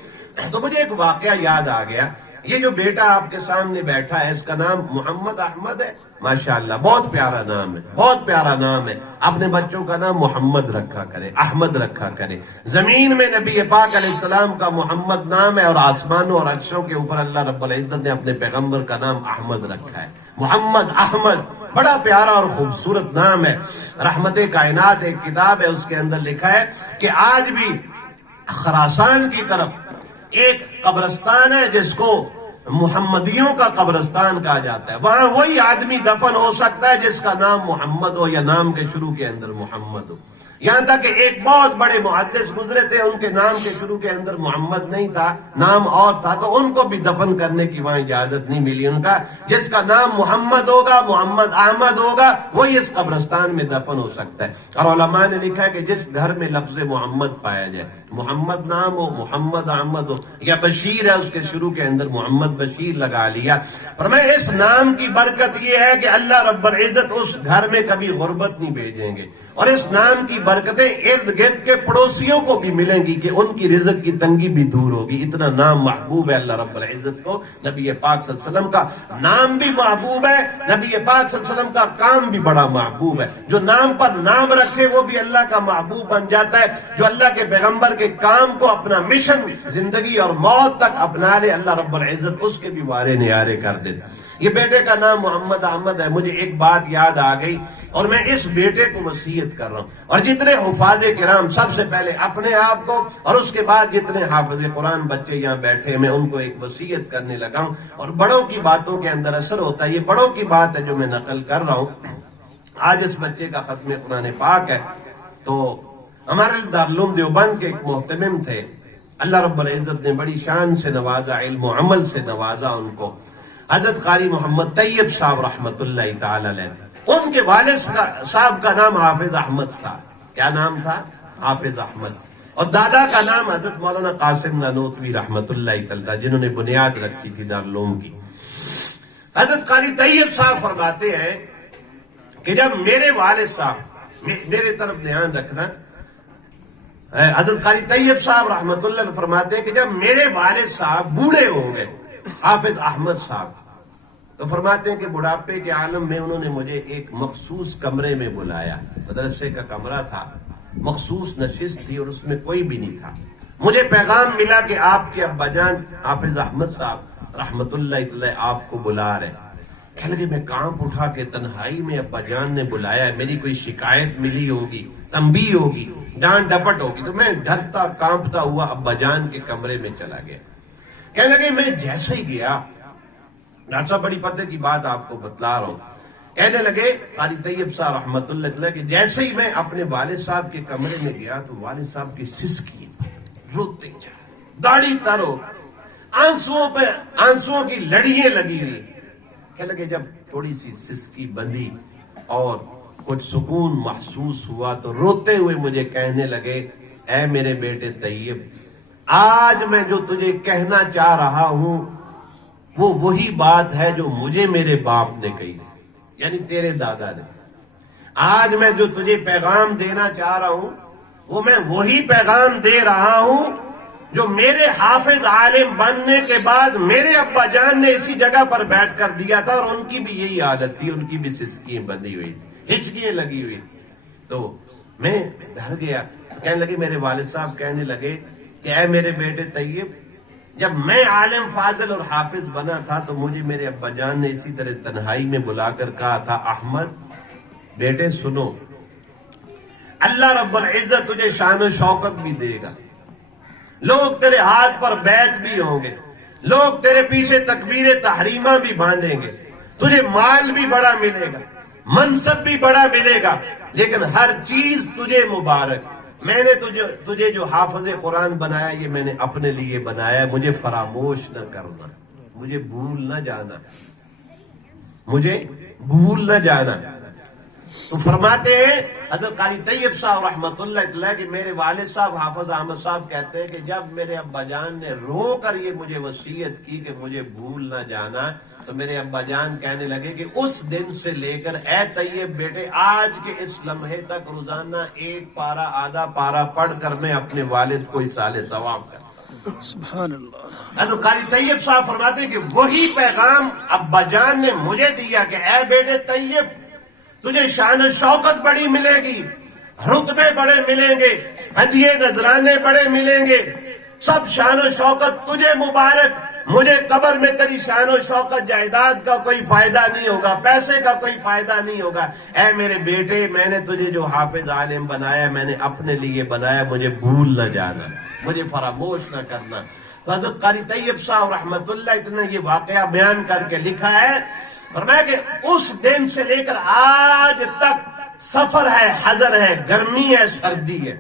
تو مجھے ایک واقعہ یاد آ گیا۔ یہ جو بیٹا آپ کے سامنے بیٹھا ہے اس کا نام محمد احمد ہے، ماشاءاللہ بہت پیارا نام ہے، بہت پیارا نام ہے۔ اپنے بچوں کا نام محمد رکھا کرے، احمد رکھا کرے۔ زمین میں نبی پاک علیہ السلام کا محمد نام ہے اور آسمانوں اور عرشوں کے اوپر اللہ رب العزت نے اپنے پیغمبر کا نام احمد رکھا ہے۔ محمد احمد بڑا پیارا اور خوبصورت نام ہے۔ رحمت کائنات ایک کتاب ہے، اس کے اندر لکھا ہے کہ آج بھی خراسان کی طرف ایک قبرستان ہے جس کو محمدیوں کا قبرستان کہا جاتا ہے، وہاں وہی آدمی دفن ہو سکتا ہے جس کا نام محمد ہو یا نام کے شروع کے اندر محمد ہو۔ یہاں تک کہ ایک بہت بڑے محدث گزرے تھے، ان کے نام کے شروع کے اندر محمد نہیں تھا، نام اور تھا، تو ان کو بھی دفن کرنے کی وہاں اجازت نہیں ملی۔ ان کا جس کا نام محمد ہوگا، محمد احمد ہوگا، وہی اس قبرستان میں دفن ہو سکتا ہے۔ اور علماء نے لکھا ہے کہ جس گھر میں لفظ محمد پایا جائے، محمد نام ہو، محمد احمد ہو یا بشیر ہے اس کے شروع کے اندر محمد بشیر لگا لیا۔ فرمایا اس نام کی برکت یہ ہے کہ اللہ رب العزت اس گھر میں کبھی غربت نہیں بھیجیں گے، اور اس نام کی برکتیں ارد گرد کے پڑوسیوں کو بھی ملیں گی کہ ان کی رزق کی تنگی بھی دور ہوگی۔ اتنا نام محبوب ہے اللہ رب العزت کو۔ نبی پاک صلی اللہ علیہ وسلم کا نام بھی محبوب ہے، نبی پاک صلی اللہ علیہ وسلم کا کام بھی بڑا محبوب ہے۔ جو نام پر نام رکھے وہ بھی اللہ کا محبوب بن جاتا ہے، جو اللہ کے پیغمبر کے کام کو اپنا مشن زندگی اور موت تک اپنا لے، اللہ رب العزت اس کے بھی وارے نیارے کر دیتا۔ یہ بیٹے کا نام محمد احمد ہے۔ مجھے ایک بات یاد آ گئی اور میں اس بیٹے کو وصیت کر رہا ہوں، اور جتنے حفاظ کرام سب سے پہلے اپنے آپ کو اور اس کے بعد جتنے حافظ قرآن بچے یہاں بیٹھے میں ان کو ایک وصیت کرنے لگا ہوں۔ اور بڑوں کی باتوں کے اندر اثر ہوتا ہے، یہ بڑوں کی بات ہے جو میں نقل کر رہا ہوں۔ آج اس بچے کا ختم قرآن پاک ہے، تو ہمارے دارالعلوم دیوبند کے ایک محتمم تھے، اللہ رب العزت نے بڑی شان سے نوازا، علم و عمل سے نوازا ان کو، حضرت قاری محمد طیب صاحب رحمت اللہ تعالی علیہ۔ ان کے والد صاحب کا نام حافظ احمد صاحب، کیا نام تھا؟ حافظ احمد۔ اور دادا کا نام حضرت مولانا قاسم نانوتوی رحمت اللہ تعالی، جنہوں نے بنیاد رکھی تھی دارالعلوم کی۔ حضرت قاری طیب صاحب فرماتے ہیں کہ جب میرے والد صاحب، میرے طرف دھیان رکھنا، حضرت قاری طیب صاحب رحمت اللہ فرماتے ہیں کہ جب میرے والد صاحب بوڑھے ہو گئے، حافظ احمد صاحب، تو فرماتے ہیں کہ بڑھاپے کے عالم میں انہوں نے مجھے ایک مخصوص کمرے میں بلایا، مدرسے کا کمرہ تھا، مخصوص نشست تھی اور اس میں کوئی بھی نہیں تھا۔ مجھے پیغام ملا کہ آپ کے ابا جان حافظ احمد صاحب رحمت اللہ تعالی آپ کو بلا رہے۔ کہنے لگے میں کانپ اٹھا کے تنہائی میں ابا جان نے بلایا ہے، میری کوئی شکایت ملی ہوگی، تنبیہ ہوگی، ڈانٹ ڈپٹ ہوگی، تو میں ڈرتا کانپتا ہوا ابا جان کے کمرے میں چلا گیا۔ کہنے لگے میں جیسے ہی گیا، ڈاکٹر صاحب بڑی پتے کی بات آپ کو بتلا رہا ہوں، کہنے لگے قاری طیب صاحب رحمت اللہ تعالی کہ جیسے ہی میں اپنے والد صاحب کے کمرے میں گیا تو والد صاحب کی سسکی، روتے جا، داڑھی تر ہو، آنسوؤں کی لڑیاں لگی ہوئی۔ کہنے لگے جب تھوڑی سی سسکی بندھی اور کچھ سکون محسوس ہوا تو روتے ہوئے مجھے کہنے لگے اے میرے بیٹے طیب، آج میں جو تجھے کہنا چاہ رہا ہوں وہ وہی بات ہے جو مجھے میرے باپ نے کہی تھی، یعنی تیرے دادا نے۔ آج میں جو تجھے پیغام دینا چاہ رہا ہوں وہ میں وہی پیغام دے رہا ہوں جو میرے حافظ عالم بننے کے بعد میرے ابا جان نے اسی جگہ پر بیٹھ کر دیا تھا، اور ان کی بھی یہی عادت تھی، ان کی بھی سسکیاں بندھی ہوئی تھی، ہچکیاں لگی ہوئی تھی۔ تو میں ڈر گیا۔ کہنے لگے میرے والد صاحب کہنے لگے کہ اے میرے بیٹے طیب، جب میں عالم فاضل اور حافظ بنا تھا تو مجھے میرے ابا جان نے اسی طرح تنہائی میں بلا کر کہا تھا، احمد بیٹے سنو، اللہ رب العزت تجھے شان و شوکت بھی دے گا، لوگ تیرے ہاتھ پر بیعت بھی ہوں گے، لوگ تیرے پیچھے تکبیر تحریمہ بھی باندھیں گے، تجھے مال بھی بڑا ملے گا، منصب بھی بڑا ملے گا، لیکن ہر چیز تجھے مبارک، میں نے تجھے جو حافظ قرآن بنایا یہ میں نے اپنے لیے بنایا، مجھے فراموش نہ کرنا، مجھے بھول نہ جانا، مجھے بھول نہ جانا۔ تو فرماتے ہیں حضرت قاری طیب صاحب رحمۃ اللہ علیہ کہ میرے والد صاحب حافظ احمد صاحب کہتے ہیں کہ جب میرے ابا جان نے رو کر یہ مجھے وصیت کی کہ مجھے بھول نہ جانا، تو میرے ابا جان کہنے لگے کہ اس دن سے لے کر اے طیب بیٹے آج کے اس لمحے تک روزانہ ایک پارہ آدھا پارہ پڑھ کر میں اپنے والد کو ایصال ثواب کرتا۔ سبحان اللہ۔ حضرت قاری طیب صاحب فرماتے ہیں کہ وہی پیغام ابا جان نے مجھے دیا کہ اے بیٹے طیب تجھے شان و شوکت بڑی ملے گی، رتبے بڑے ملیں گے، ہدیے نذرانے بڑے ملیں گے، سب شان و شوکت تجھے مبارک، مجھے قبر میں تیری شان و شوکت جائیداد کا کوئی فائدہ نہیں ہوگا، پیسے کا کوئی فائدہ نہیں ہوگا۔ اے میرے بیٹے میں نے تجھے جو حافظ عالم بنایا میں نے اپنے لیے بنایا، مجھے بھول نہ جانا، مجھے فراموش نہ کرنا۔ تو حضرت قاری طیب صاحب رحمت اللہ نے یہ واقعہ بیان کر کے لکھا ہے، فرمایا کہ اس دن سے لے کر آج تک سفر ہے، حضر ہے، گرمی ہے، سردی ہے،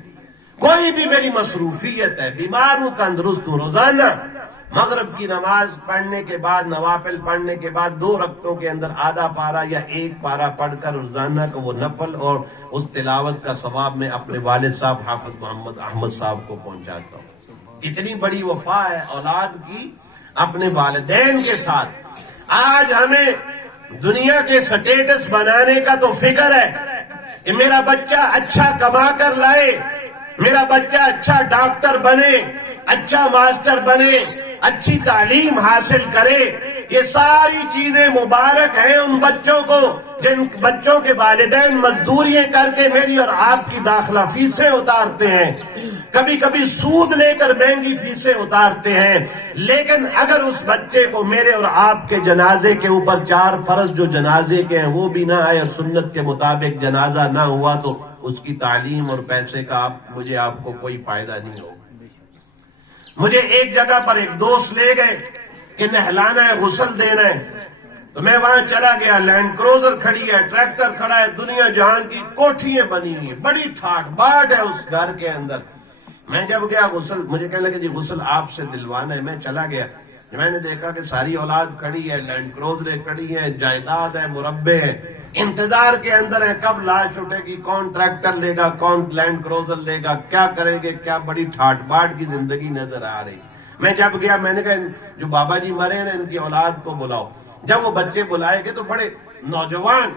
کوئی بھی میری مصروفیت ہے، بیمار ہوں تندرست ہوں، روزانہ مغرب کی نماز پڑھنے کے بعد نوافل پڑھنے کے بعد 2 رکعتوں کے اندر آدھا پارہ یا 1 پارہ پڑھ کر روزانہ کو وہ نفل اور اس تلاوت کا ثواب میں اپنے والد صاحب حافظ محمد احمد صاحب کو پہنچاتا ہوں۔ اتنی بڑی وفا ہے اولاد کی اپنے والدین کے ساتھ۔ آج ہمیں دنیا کے سٹیٹس بنانے کا تو فکر ہے کہ میرا بچہ اچھا کما کر لائے، میرا بچہ اچھا ڈاکٹر بنے، اچھا ماسٹر بنے، اچھی تعلیم حاصل کرے۔ یہ ساری چیزیں مبارک ہیں ان بچوں کو جن بچوں کے والدین مزدوریاں کر کے میری اور آپ کی داخلہ فیسیں اتارتے ہیں، کبھی کبھی سود لے کر مہنگی فیسیں اتارتے ہیں، لیکن اگر اس بچے کو میرے اور آپ کے جنازے کے اوپر 4 فرض جو جنازے کے ہیں وہ بھی نہ آئے، سنت کے مطابق جنازہ نہ ہوا، تو اس کی تعلیم اور پیسے کا مجھے آپ کو کوئی فائدہ نہیں ہوگا۔ مجھے ایک جگہ پر ایک دوست لے گئے کہ نہلانا ہے، غسل دینا ہے، تو میں وہاں چلا گیا، لینڈ کروزر کھڑی ہے، ٹریکٹر کھڑا ہے، دنیا جہان کی کوٹھیاں بنی ہوئی ہیں، بڑی ٹھاٹ باٹ ہے اس گھر کے اندر۔ میں جب گیا غسل، مجھے کہنے لگے جی غسل آپ سے دلوانا ہے، میں چلا گیا، میں نے دیکھا کہ ساری اولاد کھڑی ہے، لینڈ کروزریں کھڑی ہیں، جائیداد ہے، مربع ہے، انتظار کے اندر ہے کب لاش اٹھے گی، کون ٹریکٹر لے گا، کون لینڈ کروزر لے گا، کیا کریں گے، کیا بڑی ٹھاٹ باٹ کی زندگی نظر آ رہی۔ میں جب گیا میں نے کہا جو بابا جی مرے ہیں ان کی اولاد کو بلاؤ۔ جب وہ بچے بلائے گئے تو بڑے نوجوان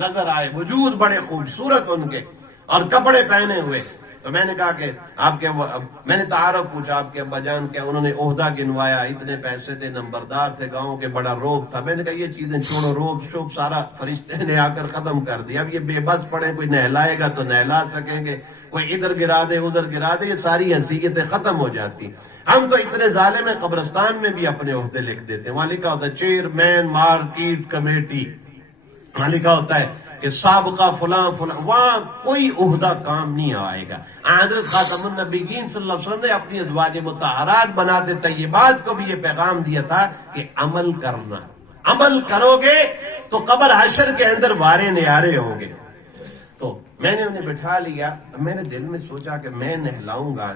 نظر آئے، وجود بڑے خوبصورت ان کے اور کپڑے پہنے ہوئے۔ تو میں نے کہا کہ آپ کے، میں نے تعارف پوچھا آپ کے ابا جان کیا، انہوں نے عہدہ گنوایا، اتنے پیسے تھے، نمبردار تھے گاؤں کے، بڑا روب تھا۔ میں نے کہا یہ چیزیں چھوڑو، روب شوب سارا فرشتے نے آ کر ختم کر دیا، اب یہ بے بس پڑے، کوئی نہلائے گا تو نہلا سکیں گے، کوئی ادھر گرا دے ادھر گرا دے، یہ ساری حیثیتیں ختم ہو جاتی۔ ہم تو اتنے ظالم ہیں، قبرستان میں بھی اپنے عہدے لکھ دیتے ہیں، وہاں لکھا ہوتا ہے چیئرمین مارکیٹ کمیٹی، وہاں لکھا ہوتا ہے کہ سابقہ فلاں فلاں، وہاں کوئی عہدہ کام نہیں آئے گا۔ حضرت خاتم النبیین صلی اللہ علیہ وسلم نے اپنی ازواج مطہرات بناتے طیبات کو بھی یہ پیغام دیا تھا کہ عمل کرنا، عمل کرو گے تو قبر حشر کے اندر وارے نیارے ہوں گے۔ تو میں نے انہیں بٹھا لیا، میں نے دل میں سوچا کہ میں نہلاؤں گا،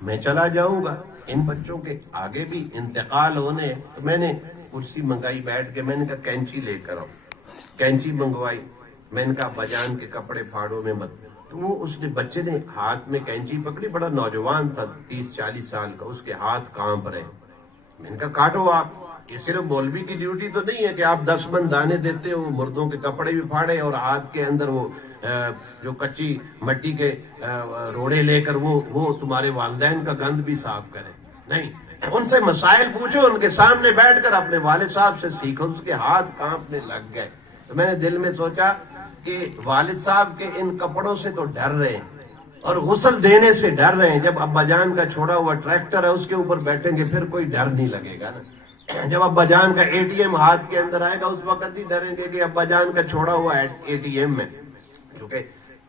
میں چلا جاؤں گا، ان بچوں کے آگے بھی انتقال ہونے، تو میں نے کرسی منگائی بیٹھ کے، میں نے کہا کینچی لے کر آؤ، کینچی منگوائی، میں نے کہا بجان کے کپڑے پھاڑو میں مت، تو وہ اس نے بچے نے ہاتھ میں کینچی پکڑی، بڑا نوجوان تھا 30-40 سال کا، اس کے ہاتھ کانپ رہے، میں نے کہا کاٹو آپ، یہ صرف مولوی کی ڈیوٹی تو نہیں ہے کہ آپ 10 من دانے دیتے ہو، مردوں کے کپڑے بھی پھاڑے اور ہاتھ کے اندر وہ جو کچی مٹی کے روڑے لے کر وہ تمہارے والدین کا گند بھی صاف کرے، نہیں، ان سے مسائل پوچھو، ان کے سامنے بیٹھ کر اپنے والد صاحب سے سیکھو۔ اس کے ہاتھ کانپنے لگ گئے، تو میں نے دل میں سوچا کہ والد صاحب کے ان کپڑوں سے تو ڈر رہے ہیں اور غسل دینے سے ڈر رہے ہیں. جب ابا جان کا چھوڑا ہوا ٹریکٹر ہے اس کے اوپر بیٹھیں گے پھر کوئی ڈر نہیں لگے گا نا. جب ابا جان کا اے ٹی ایم ہاتھ کے اندر آئے گا اس وقت ہی ڈریں گے کہ ابا جان کا چھوڑا ہوا اے ٹی ایم میں. چونکہ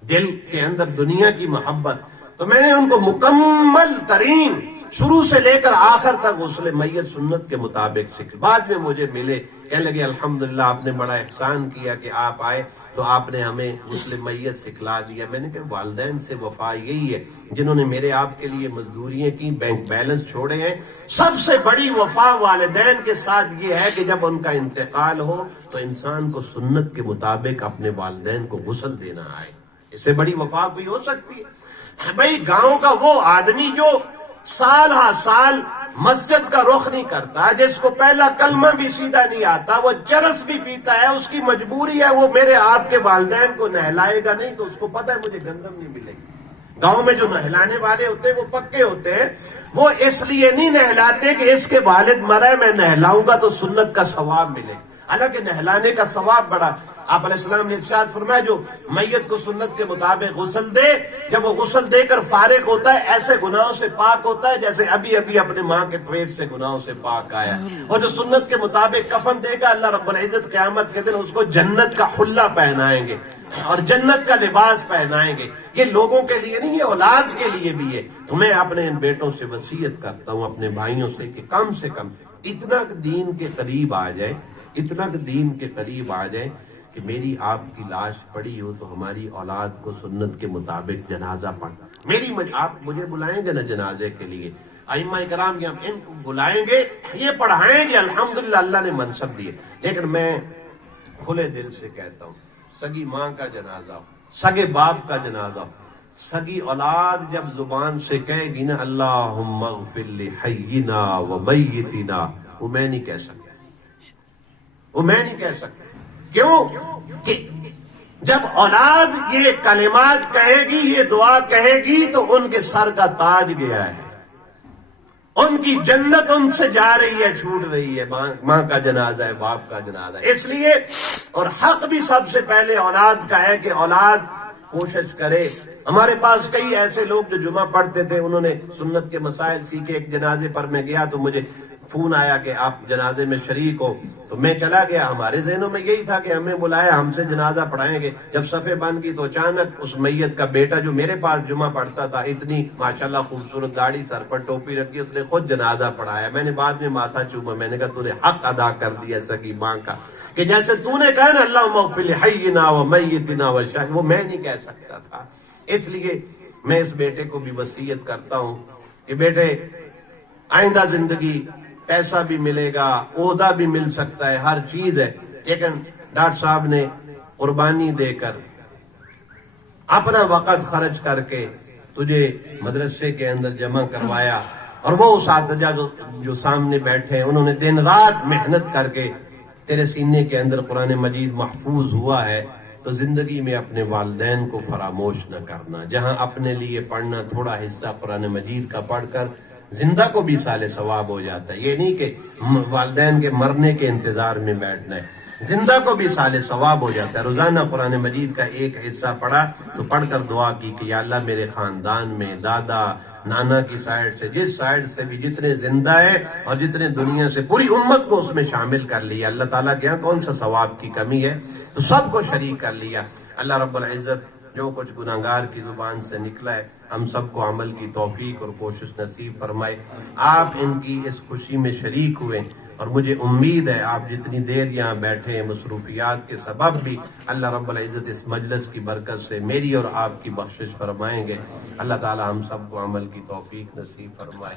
دل کے اندر دنیا کی محبت. تو میں نے ان کو مکمل ترین شروع سے لے کر آخر تک غسل میت سنت کے مطابق سکھا. بعد میں مجھے ملے کہنے لگے الحمدللہ آپ نے بڑا احسان کیا کہ آپ آئے تو آپ نے ہمیں غسل میت سکھلا دیا. میں نے کہا والدین سے وفا یہی ہے جنہوں نے میرے آپ کے لیے مزدوریاں کی, بینک بیلنس چھوڑے ہیں. سب سے بڑی وفا والدین کے ساتھ یہ ہے کہ جب ان کا انتقال ہو تو انسان کو سنت کے مطابق اپنے والدین کو غسل دینا آئے. اس سے بڑی وفا کوئی ہو سکتی ہے؟ بھائی گاؤں کا وہ آدمی جو سال ہا سال مسجد کا رخ نہیں کرتا, جس کو پہلا کلمہ بھی سیدھا نہیں آتا, وہ چرس بھی پیتا ہے, اس کی مجبوری ہے وہ میرے آپ کے والدین کو نہلائے گا نہیں تو اس کو پتہ ہے مجھے گندم نہیں ملے گی. گاؤں میں جو نہلانے والے ہوتے ہیں وہ پکے ہوتے ہیں, وہ اس لیے نہیں نہلاتے کہ اس کے والد مرے میں نہلاؤں گا تو سنت کا ثواب ملے. حالانکہ نہلانے کا ثواب بڑا. آپ علیہ السلام نے ارشاد فرمایا جو میت کو سنت کے مطابق غسل دے, جب وہ غسل دے کر فارغ ہوتا ہے ایسے گناہوں سے پاک ہوتا ہے جیسے ابھی ابھی اپنے ماں کے پیٹ سے گناہوں سے پاک آیا. اور جو سنت کے مطابق کفن دے گا اللہ رب العزت قیامت کے دن اس کو جنت کا حلہ پہنائیں گے اور جنت کا لباس پہنائیں گے. یہ لوگوں کے لیے نہیں, یہ اولاد کے لیے بھی ہے. تو میں اپنے ان بیٹوں سے وصیت کرتا ہوں, اپنے بھائیوں سے, کہ کم سے کم اتنا دین کے قریب آ جائے, اتنا دین کے قریب آ جائے کہ میری آپ کی لاش پڑی ہو تو ہماری اولاد کو سنت کے مطابق جنازہ پڑھنا. آپ مجھے بلائیں گے نا جنازے کے لیے, ائمہ کرام کے ہم ان کو بلائیں گے, یہ پڑھائیں گے, الحمدللہ اللہ نے منصب دیے. لیکن میں کھلے دل سے کہتا ہوں سگی ماں کا جنازہ ہو, سگے باپ کا جنازہ ہو, سگی اولاد جب زبان سے کہے گی نا اللہم اغفر لحینا و میتنا, وہ میں نہیں کہہ سکتا, وہ میں نہیں کہہ سکتا. کیوں کہ جب اولاد یہ کلمات کہے گی, یہ دعا کہے گی تو ان کے سر کا تاج گیا ہے, ان کی جنت ان سے جا رہی ہے, چھوٹ رہی ہے. ماں کا جنازہ ہے, باپ کا جنازہ ہے. اس لیے اور حق بھی سب سے پہلے اولاد کا ہے کہ اولاد کوشش کرے. ہمارے پاس کئی ایسے لوگ جو جمعہ پڑھتے تھے, انہوں نے سنت کے مسائل سیکھے. ایک جنازے پر میں گیا تو مجھے فون آیا کہ آپ جنازے میں شریک ہو, تو میں چلا گیا. ہمارے ذہنوں میں یہی تھا کہ ہمیں بلایا, ہم سے جنازہ پڑھائیں گے. جب صفیں بن گئی تو اچانک اس میت کا بیٹا جو میرے پاس جمعہ پڑھتا تھا, اتنی ماشاءاللہ خوبصورت داڑھی, سر پر ٹوپی رکھی, اس نے خود جنازہ پڑھایا. میں نے بعد میں ماتھا چوما, میں نے کہا تو نے حق ادا کر دیا سکی ماں کا, کہ جیسے تو نے کہا نا اللہم اغفر لحینا و میتنا و شاہد, وہ میں نہیں کہہ سکتا تھا. اس لیے میں اس بیٹے کو بھی وصیت کرتا ہوں کہ بیٹے آئندہ زندگی پیسہ بھی ملے گا, عہدہ بھی مل سکتا ہے, ہر چیز ہے, لیکن ڈاکٹر صاحب نے قربانی دے کر اپنا وقت خرچ کر کے تجھے مدرسے کے اندر جمع کروایا, اور وہ اساتذہ جو سامنے بیٹھے ہیں انہوں نے دن رات محنت کر کے تیرے سینے کے اندر قرآن مجید محفوظ ہوا ہے. تو زندگی میں اپنے والدین کو فراموش نہ کرنا. جہاں اپنے لیے پڑھنا تھوڑا حصہ قرآن مجید کا پڑھ کر زندہ کو بھی سال ثواب ہو جاتا ہے. یہ نہیں کہ والدین کے مرنے کے انتظار میں بیٹھنا ہے, زندہ کو بھی سال ثواب ہو جاتا ہے. روزانہ قرآن مجید کا ایک حصہ پڑھا تو پڑھ کر دعا کی کہ یا اللہ میرے خاندان میں دادا نانا کی سائڈ سے, جس سائڈ سے بھی جتنے زندہ ہیں اور جتنے دنیا سے, پوری امت کو اس میں شامل کر لیا. اللہ تعالیٰ کے یہاں کون سا ثواب کی کمی ہے, تو سب کو شریک کر لیا. اللہ رب العزت جو کچھ گناہگار کی زبان سے نکلا ہے ہم سب کو عمل کی توفیق اور کوشش نصیب فرمائے. آپ ان کی اس خوشی میں شریک ہوئے, اور مجھے امید ہے آپ جتنی دیر یہاں بیٹھے ہیں مصروفیات کے سبب بھی اللہ رب العزت اس مجلس کی برکت سے میری اور آپ کی بخشش فرمائیں گے. اللہ تعالی ہم سب کو عمل کی توفیق نصیب فرمائے.